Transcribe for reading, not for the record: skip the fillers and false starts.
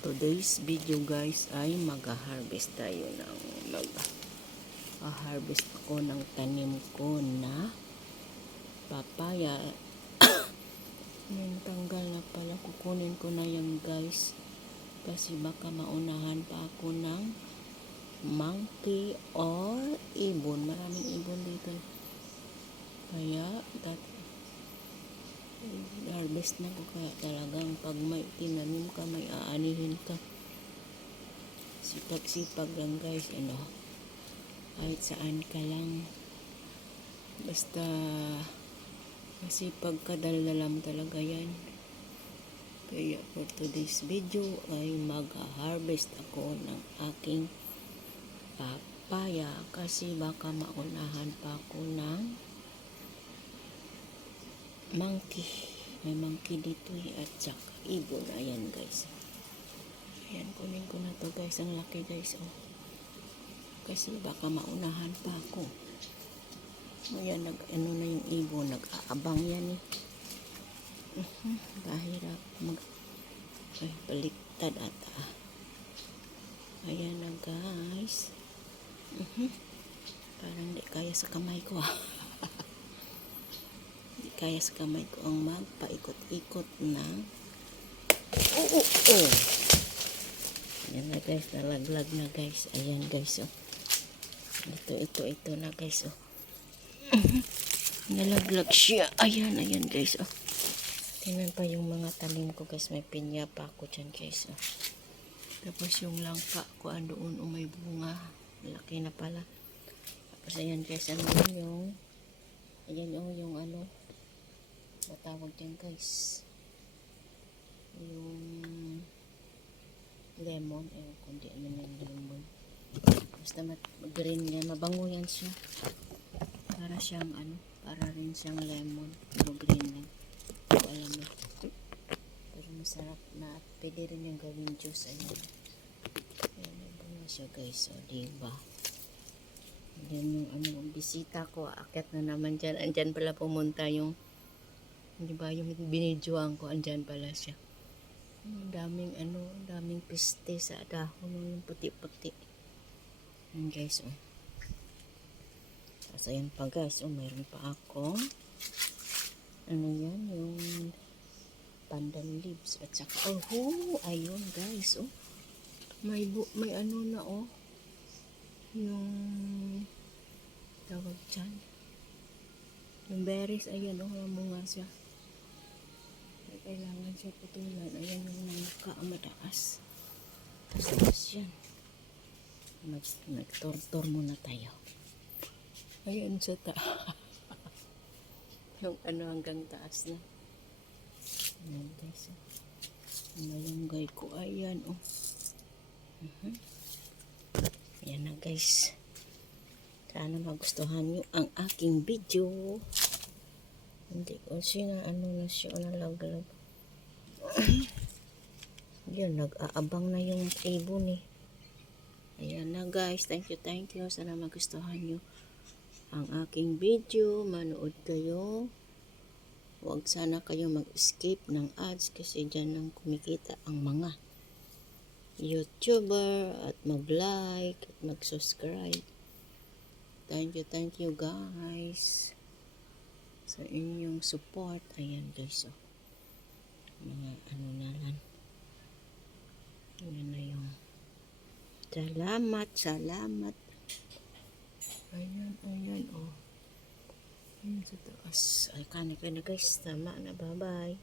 Today's video guys ay mag-harvest tayo ng mag-harvest ako ng tanim ko na papaya. Yung tanggal na pala, kukunin ko na yan guys kasi baka maunahan pa ako ng monkey or ibon. Maraming ibon dito, kaya harvest na ko. Kaya talagang pag may tinanim ka, may aanihin ka. Sipag-sipag lang guys, kahit saan ka lang, basta masipag ka, dalalam talaga yan. Kaya for today's video ay mag-harvest ako ng aking papaya kasi baka maunahan pa ako ng monkey. May monkey dito at saka ibon. Ayan guys, ayan, kunin ko na to guys. Ang laki guys, kasi baka maunahan pa ako. Ayan, na yung ibon, nag-aabang yan kahirap ay baliktad ata. Ayan na guys. Parang di kaya sa kamay ko kaya sa kamay ko ang magpaikot-ikot na. Ayan na guys, nalaglag na guys. Ayan guys, ito na guys, nalaglag siya. Ayan guys, tingnan pa yung mga tanim ko guys. May pinya pa ako dyan guys, tapos yung langka ko andoon, may bunga, laki na pala. Tapos ayan guys, yung matawag dyan guys, yung lemon, kundi ano yung lemon, basta green yan, mabango yan siya, para rin siyang lemon, pero green lang. Alam mo, pero masarap na at pwede rin yung gawing juice. Ayan mabango siya guys, diba? Yan yung bisita ko, aakyat na naman dyan. Andyan pala pumunta yung, diba, yung binidyoan ko, andyan pala siya. Daming piste sa dahon, yung puti-puti. Yan guys, Tapos ayan pa guys, mayroon pa ako. Yan, yung pandan leaves. At saka, ayun guys, may yung tawag dyan, yung berries. Ayan, namunga siya. Kailangan siya putulan. Ayan yung nangka, mataas. Tapos yan, nagtortor muna tayo. Ayan sa yung hanggang taas na. Ayan guys, malunggay ko. Ayan, Ayan na guys, sana magustuhan nyo ang aking video. Hindi ko siya na siya nalaglag. Yun, nag-aabang na yung ibon Ayan na guys, thank you. Sana magustuhan nyo ang aking video. Manood kayo, huwag sana kayo mag-skip ng ads kasi dyan lang kumikita ang mga YouTuber, at mag-like at mag-subscribe. Thank you guys sa inyong support. Ayan guys, mga na lang. Ayan na yung salamat. Ayan, ayan sa taas. Ay, kanik na guys, tama na, bye bye.